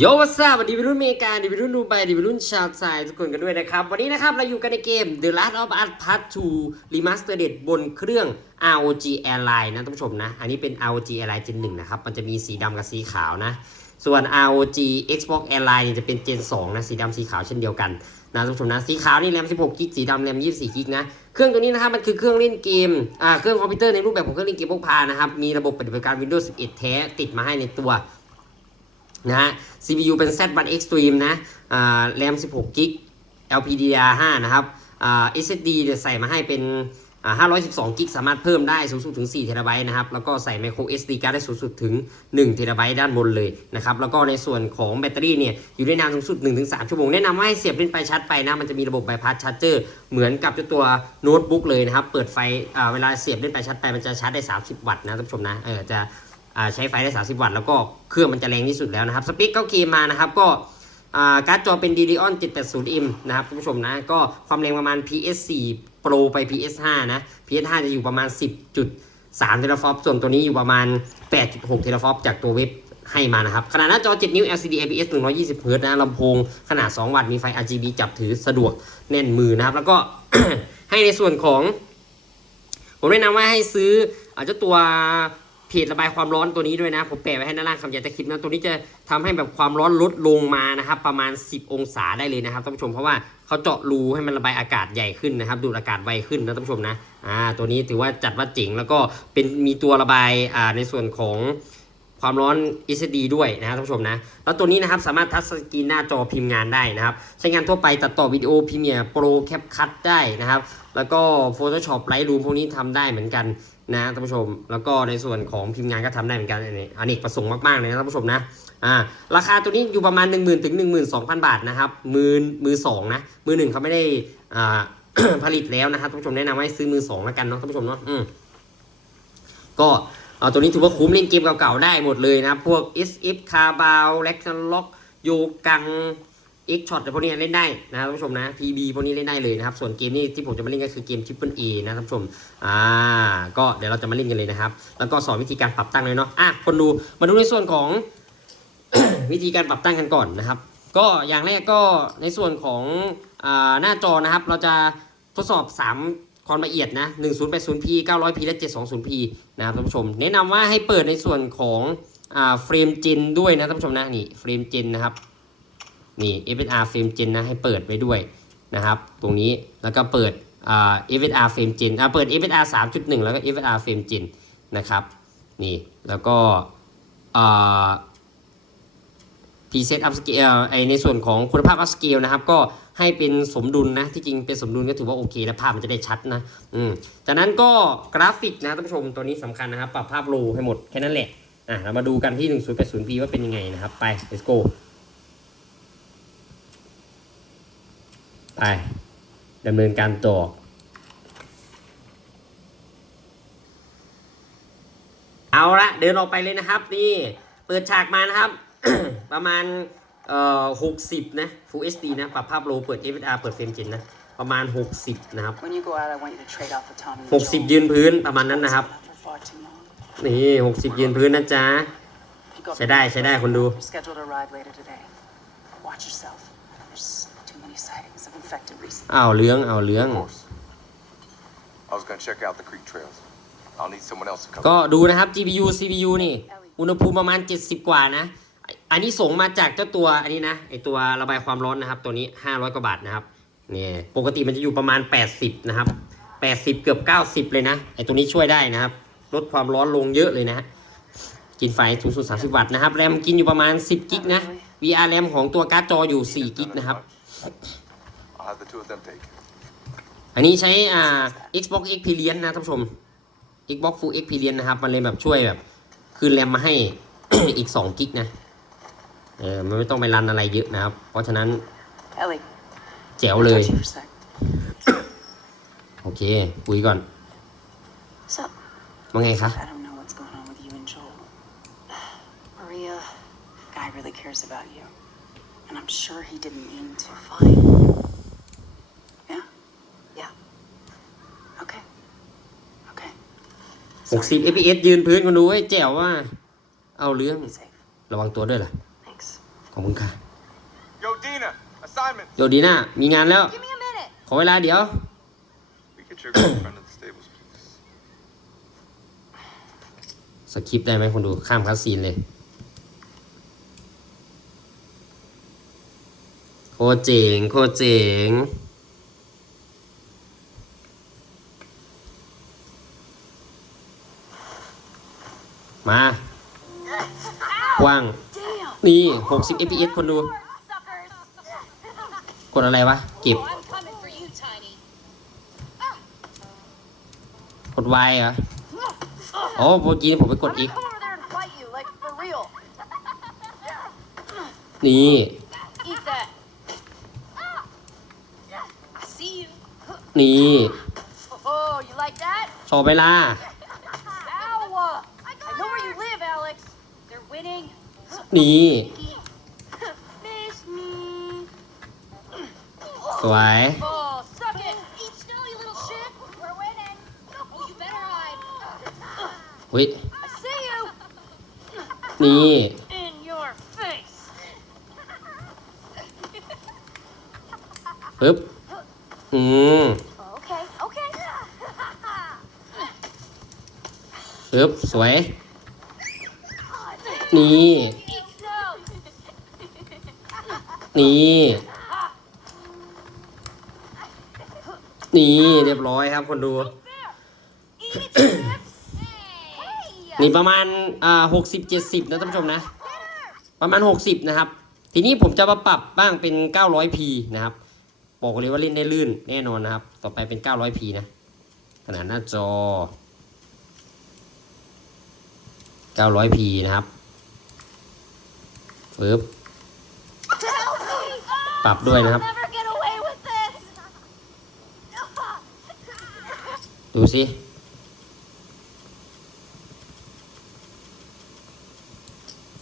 โยวัสดีวันดีวัยรุ่นเมกาดีวัยรุ่นดูไบดีวัยรุ่นชาวไทยทุกคนกันด้วยนะครับ วันนี้นะครับ เราอยู่กันในเกม The Last of Us Part 2 Remastered บนเครื่อง ROG Airline นะท่านผู้ชมนะ อันนี้เป็น ROG Airline Gen 1 นะครับ มันจะมีสีดำกับสีขาวนะ ส่วน ROG Xbox Airline จะเป็น Gen 2 นะ สีดำสีขาวเช่นเดียวกันนะท่านผู้ชมนะ สีขาวนี่แรม 16 กิก สีดำแรม 24 กิกนะ เครื่องตัวนี้นะครับ มันคือเครื่องเล่นเกม อ่า เครื่องคอมพิวเตอร์ในรูปแบบของเครื่องเล่นเกมพกพานะครับ มีระบบปฏิบัติการ Windows 11 แท้ติดมาให้ในตัว นะฮะ CPU เป็น Z1 Extreme นะอ่า RAM 16 g b LPDDR5 นะครับ SSD เนี่ยใส่มาให้เป็น 512 g b สามารถเพิ่มได้สูงสุดถึง4 t b นะครับ แล้วก็ใส่ micro SD card ได้สูงสุดถึง1 t b ด้านบนเลยนะครับ แล้วก็ในส่วนของแบตเตอรี่เนี่ย อยู่ได้นานสูงสุด 1-3 ชั่วโมง แนะนำว่าให้เสียบเล่นไปชาร์จไปนะ มันจะมีระบบ bypass charger เหมือนกับเจ้าตัวโน้ตบุ๊กเลยนะครับ เปิดไฟเวลาเสียบเล่นไปชาร์จไปมันจะชาร์จได้ 30 วัตต์นะท่านผู้ชมนะ เออ จะ ใช้ไฟได้ 30 วัตต์แล้วก็เครื่องมันจะแรงที่สุดแล้วนะครับสปีกเก้าเคมานะครับก็การ์ดจอเป็น Radeon 780M นะครับคุณผู้ชมนะก็ความแรงประมาณ PS4 Pro ไป PS5 นะ PS5 จะอยู่ประมาณ 10.3 เทราฟอปส่วนตัวนี้อยู่ประมาณ 8.6 เทราฟอปจากตัวเว็บให้มานะครับขนาดหน้าจอ 7 นิ้ว LCD IPS 120 Hz นะลำโพงขนาด 2 วัตต์มีไฟ RGB จับถือสะดวกแน่นมือนะครับ แล้วก็ให้ในส่วนของ ผมแนะนำว่าให้ซื้ออาจจะตัว เพจระบายความร้อนตัวนี้ด้วยนะ ผมแปะไว้ให้ด้านล่างคำยาตะคลิปนะตัวนี้จะทำให้แบบความร้อนลดลงมานะครับ ประมาณ 10 องศาได้เลยนะครับท่านผู้ชมเพราะว่าเขาเจาะรูให้มันระบายอากาศใหญ่ขึ้นนะครับ ดูดอากาศไวขึ้นนะท่านผู้ชมนะอ่าตัวนี้ถือว่าจัดว่าเจ๋งแล้วก็เป็นมีตัวระบายอ่าในส่วนของความร้อน SSD ด้วยนะครับท่านผู้ชมนะ แล้วตัวนี้นะครับสามารถทัชสกรีนหน้าจอพิมพ์งานได้นะครับ ใช้งานทั่วไปตัดต่อวิดีโอพรีเมียโปรแคปคั t ได้นะครับ แล้วก็ Photoshop Lightroom พวกนี้ทำได้เหมือนกัน นะท่านผู้ชม แล้วก็ในส่วนของพิมพ์งานก็ทำได้เหมือนกันอันนี้อเนกประสงค์มากๆเลยนะท่านผู้ชมนะอ่าราคาตัวนี้อยู่ประมาณ 1 0,000ถึง12,000บาทนะครับมือมือสองนะมือหนึ่งเขาไม่ได้อ่าผลิตแล้วนะครับท่านผู้ชมแนะนำให้ซื้อมือสองแล้วกันเนาะท่านผู้ชมเนาะอืมก็เอาตัวนี้ถือว่าคุ้มเล่นเกมเก่าๆได้หมดเลยนะ พวก SF คาบาวแล็กซ์ล็อกโยกัง X Shot พวกนี้เล่นได้นะครับท่านผู้ชมนะ PB พวกนี้เล่นได้เลยนะครับ ส่วนเกมนี้ที่ผมจะมาเล่นก็คือเกม Triple A นะท่านผู้ชม อ่า ก็เดี๋ยวเราจะมาเล่นกันเลยนะครับ แล้วก็สอนวิธีการปรับตั้งเลยเนาะ อะ คนดู มาดูในส่วนของ วิธีการปรับตั้งกันก่อนนะครับ ก็อย่างแรกก็ในส่วนของอ่าหน้าจอนะครับ เราจะทดสอบ 3 ความละเอียดนะ 1080p 900p และ 720p นะครับท่านผู้ชม แนะนำว่าให้เปิดในส่วนของอ่าเฟรมเจนด้วยนะท่านผู้ชมนะ นี่ เฟรมเจนนะครับ นี่ FSR Frame Gen นะให้เปิดไว้ด้วยนะครับ ตรงนี้แล้วก็เปิดอ่ FSR Frame Gen อ่าเปิด FSR 3.1 แล้วก็ FSR Frame Gen นะครับนี่แล้วก็อ่า preset up scale ไอในส่วนของคุณภาพ up scale นะครับ ก็ให้เป็นสมดุลนะที่จริงเป็นสมดุลก็ถือว่าโอเคแล้วภาพมันจะได้ชัดนะอืมจากนั้นก็กราฟิกนะท่านผู้ชมตัวนี้สำคัญนะครับ ปรับภาพโลให้หมดแค่นั้นแหละอะเรามาดูกันที่ 1080p ว่าเป็นยังไงนะครับ ไป let's go ไปดำเนินการต่อเอาละเดินออกไปเลยนะครับ นี่เปิดฉากมานะครับ ประมาณเอ่อหกสิบนะ Full HD นะ ปรับภาพโลเปิด FSR เปิดเฟรมเจนนะ ประมาณ 60 นะครับ When you go out, I want you to trade off with Tommy. and 60 Joel. ยืนพื้นประมาณนั้นนะครับ For far too long. นี่ 60 ยืนพื้นนะจ๊ะ If you go ใช้ได้ใช้ได้คนดู You're scheduled to arrive later today. Watch yourself. There's too many sightings of infected recently. อ้าวเหลื้องเอาเหลื้อง Of course. I was gonna check out the creek trails. I'll need someone else to cover. ก็ดูนะครับ GPU CPU นี่ อุณหภูมิประมาณ 70 กว่านะ อันนี้ส่งมาจากเจ้าตัวอันนี้นะไอตัวระบายความร้อนนะครับ ตัวนี้ 500 กว่าบาทนะครับนี่ปกติมันจะอยู่ประมาณ 80 นะครับ 80 เกือบ 90 เลยนะไอตัวนี้ช่วยได้นะครับ ลดความร้อนลงเยอะเลยนะฮะกินไฟสูงสุด 30 วัตต์นะครับ แรมกินอยู่ประมาณ 10 กิกนะ VR แรมของตัวการ์ดจออยู่ 4 กิกนะครับ I'll have the two of them take. อันนี้ใช้อ่า Xbox Experience นะท่านผู้ชม Xbox Full Experience นะครับ มันเลยแบบช่วยแบบ คืนแรมมาให้ อีก2กิกนะเออมันไม่ต้องไปรันอะไรเยอะนะครับ เพราะฉะนั้น Ellie, แจ๋ว I'll เลย talk to you for a sec. โอเค คุยก่อน So, ว่าไงคะ I don't know what's going on with you and Joel. Maria, Guy really cares about you. And I'm sure he didn't mean to. fine. Yeah? Yeah. Okay. Okay. 60 fps ยืนพื้นคนดูไอ้ยแจ๋วว่า เอาเรื่อง Be safe. ระวังตัวด้วยล่ะ Thanks. Of ขอบคุณค่ะ Yo, Dina, assignment. โยดีน่ามีงานแล้ว Give me a minute. ขอเวลาเดี๋ยว We get your girlfriend in the stables, please. สคริปต์ได้ไหมคนดูข้ามคัสซีนเลย โคตรเจ๋งโคตรเจ๋ง มากว้าง Damn. นี่ 60 fps คนดู Suckers. กดอะไรวะ เก็บ I'm coming for you, Tiny. กด Y เหรออ๋อเมื่อกี้ผมไปกด I'm X gonna come over there and fight you, like for real. You better hide. เฮ้ย I see you. นี่ In your face. ปึ๊บ อืม Okay, okay. ปึ๊บ สวย นี่ Eat snow. นี่นี่เรียบร้อยครับคนดู Eat it, chips. Hey. นี่ประมาณอ่าหกสิบเจ็ดสิบนะท่านผู้ชมนะ ประมาณ60นะครับ ทีนี้ผมจะมาปรับบ้างเป็น 900p นะครับ บอกเลยว่าเล่นได้ลื่นแน่นอนนะครับ ต่อไปเป็น 900p นะ ขนาดหน้าจอ 900p นะครับ ปึ๊บปรับด้วยนะครับ ดูสิ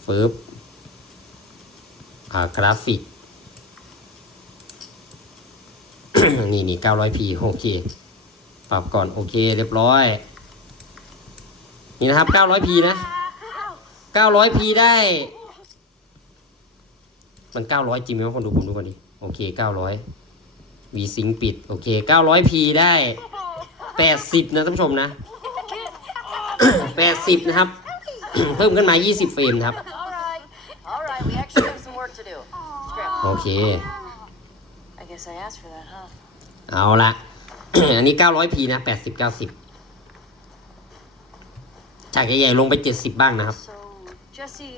ฟืบอ่ากราฟิก นี่นี่ 900p โอเค ปรับก่อน โอเค เรียบร้อย นี่นะครับ 900p นะ 900p ได้ มัน900จริงไหมวะคนดูผมดูก่อนดิโอเค900วีซิงปิด โอเค 900p ได้80นะท่านผู้ชมนะ80นะครับ เพิ่มขึ้นมา20เฟรมนะครับ All right, all right. We actually have some work to do. Scram. โอเค I guess I asked for that, huh? เอาละอันนี้ 900p นะ 80 90จากใหญ่ๆลงไป 70 บ้างนะครับ So Jesse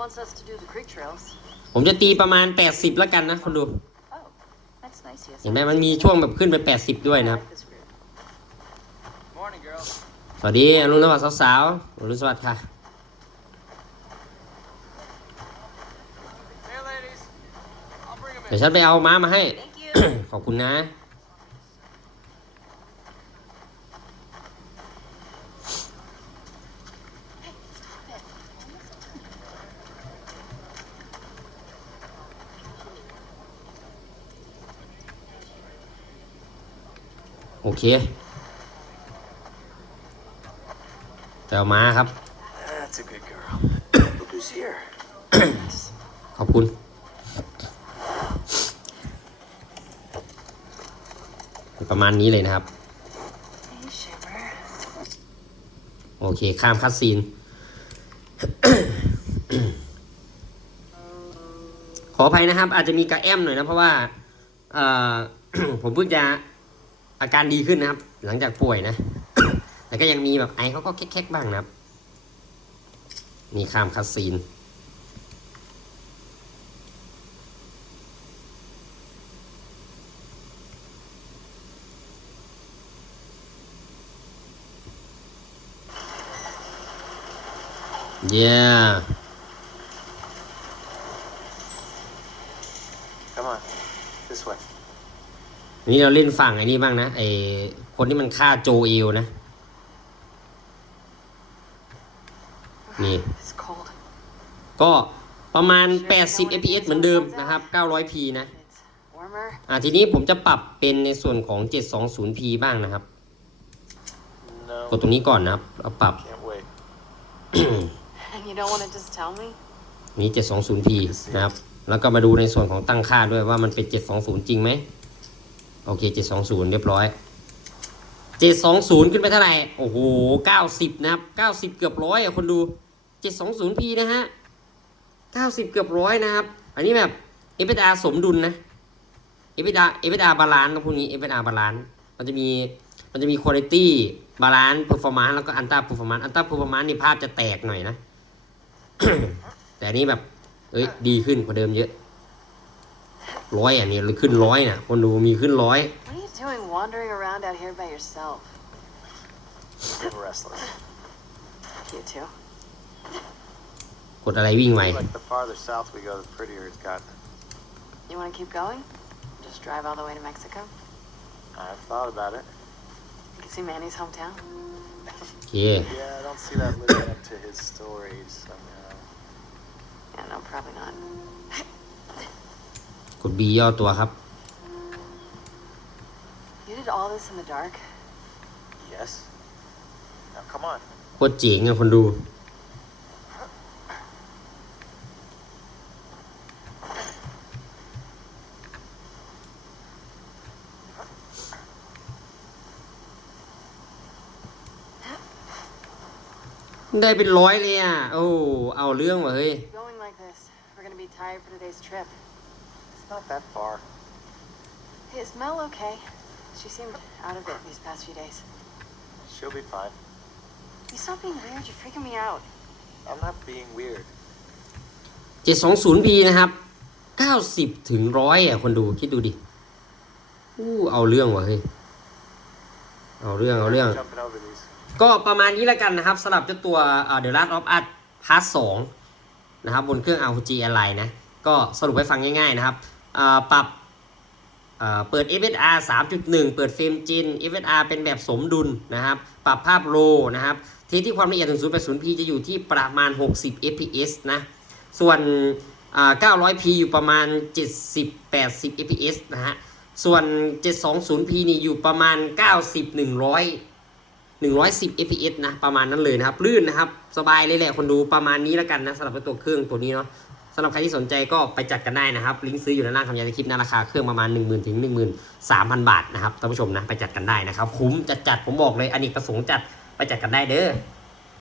wants us to do the creek trails. ผมจะตีประมาณ 80 แล้วกันนะคนดู Oh, that's nice. Yes. เห็นไหมมันมีช่วงแบบขึ้นไป 80 ด้วยนะครับ This group. Morning, girls. สวัสดีอรุณสวัสดิ์สาวๆอรุณสวัสดิ์ค่ะ Hey, ladies. I'll bring 'em เดี๋ยวฉันไปเอาม้ามาให้ Thank you. ขอบคุณนะ โอเคไปเอาม้าครับ That's a good girl. Look who's here. ขอบคุณประมาณนี้เลยนะครับ Hey, Shimmer. โอเค ข้ามคัดซีน ขออภัยนะครับ อาจจะมีกระแอมหน่อยนะ เพราะว่าเอ่อผมเพิ่งจะ อาการดีขึ้นนะครับ หลังจากป่วยนะแต่ก็ยังมีแบบไอเขาก็แคกๆบ้างนะครับนี่ข้ามคัดซีนเย้ Come on. This way. นี่เราเล่นฝั่งไอ้นี่บ้างนะไอ้คนที่มันฆ่าโจเอลนะ นี่ ก็ประมาณ 80 fps เหมือนเดิมนะครับ 900p นะ อ่าทีนี้ผมจะปรับเป็นในส่วนของ 720p บ้างนะครับ กดตรงนี้ก่อนนะครับเราปรับ นี้ 720p นะครับ แล้วก็มาดูในส่วนของตั้งค่าด้วยว่ามันเป็น 720 จริงไหม โอเค720เรียบร้อย720ขึ้นไปเท่าไหร่ โอ้โห90นะครับ90เกือบร้อยอะคนดู 720p นะฮะ90เกือบร้อยนะครับ อันนี้แบบ f s r สมดุลนะ f s r f s r บาลานซ์นะพวกนี้ f s r บาลานซ์มันจะมีมันจะมีคุณภาพบาลานซ์เพอร์ฟอร์มานซ์แล้วก็อันต้าเพอร์ฟอร์มานซ์อันต้าเพอร์ฟอร์มานซ์นี่ภาพจะแตกหน่อยนะ แต่อันนี้แบบเอ้ยดีขึ้นกว่าเดิมเยอะ ร้อยอ่ะนี่ขึ้นร้อยน่ะ คนดูมีขึ้นร้อย What are you doing wandering around out here by yourself? little restless. You too. กดอะไรวิ่งไว Like the farther south we go, the prettier it's gotten. You want to keep going? Just drive all the way to Mexico? I've thought about it. You can see Manny's hometown. โอเค Yeah, I don't see that living up to his stories. somehow. Yeah, no, probably not. กด B ย่อตัวครับ You did all this in the dark? Yes. Now come on. โคตรเจ๋งอะคนดู ได้เป็นร้อยเลยอะ โอ้ เอาเรื่องว่ะเฮ้ย Going like this, we're gonna be tired for today's trip. It's not that far. Hey, is Mel okay? She seemed out of it these past few days. She'll be fine. You stop being weird, you're freaking me out. I'm not being weird. 720p นะครับ 90 ถึงร้อยอะ คนดู คิดดูดิ อู้ เอาเรื่องว่ะเฮ้ย เอาเรื่อง เอาเรื่อง Jumping over these. ก็ประมาณนี้แล้วกันนะครับสำหรับเจ้าตัวเอ่อ The Last of Us Part 2นะครับ บนเครื่อง ROG Ally นะ ก็สรุปให้ฟังง่ายๆนะครับเอ่อ ปรับเอ่อเปิด FSR 3.1 เปิดเฟรมจิน FSR เป็นแบบสมดุลนะครับ ปรับภาพโลนะครับทสที่ความละเอียดถึง 080p จะอยู่ที่ประมาณ 60 fps นะ ส่วนอ่า 900p อยู่ประมาณ 70-80 fps นะฮะ ส่วน 720p นี่อยู่ประมาณ 90-100 110 fps นะ ประมาณนั้นเลยนะครับ ลื่นนะครับ สบายเลยแหละ คนดูประมาณนี้แล้วกันนะสำหรับตัวเครื่องตัวนี้เนาะ สำหรับใครที่สนใจก็ไปจัดกันได้นะครับ ลิงก์ซื้ออยู่ด้านล่างคำยายในคลิปนะราคาเครื่องประมาณ 1 0,000ถึง13,000 บาทนะครับท่านผู้ชมนะไปจัดกันได้นะครับ คุ้มจัดจัดผมบอกเลยอันนี้ประสงค์จัดไปจัดกันได้เด้อ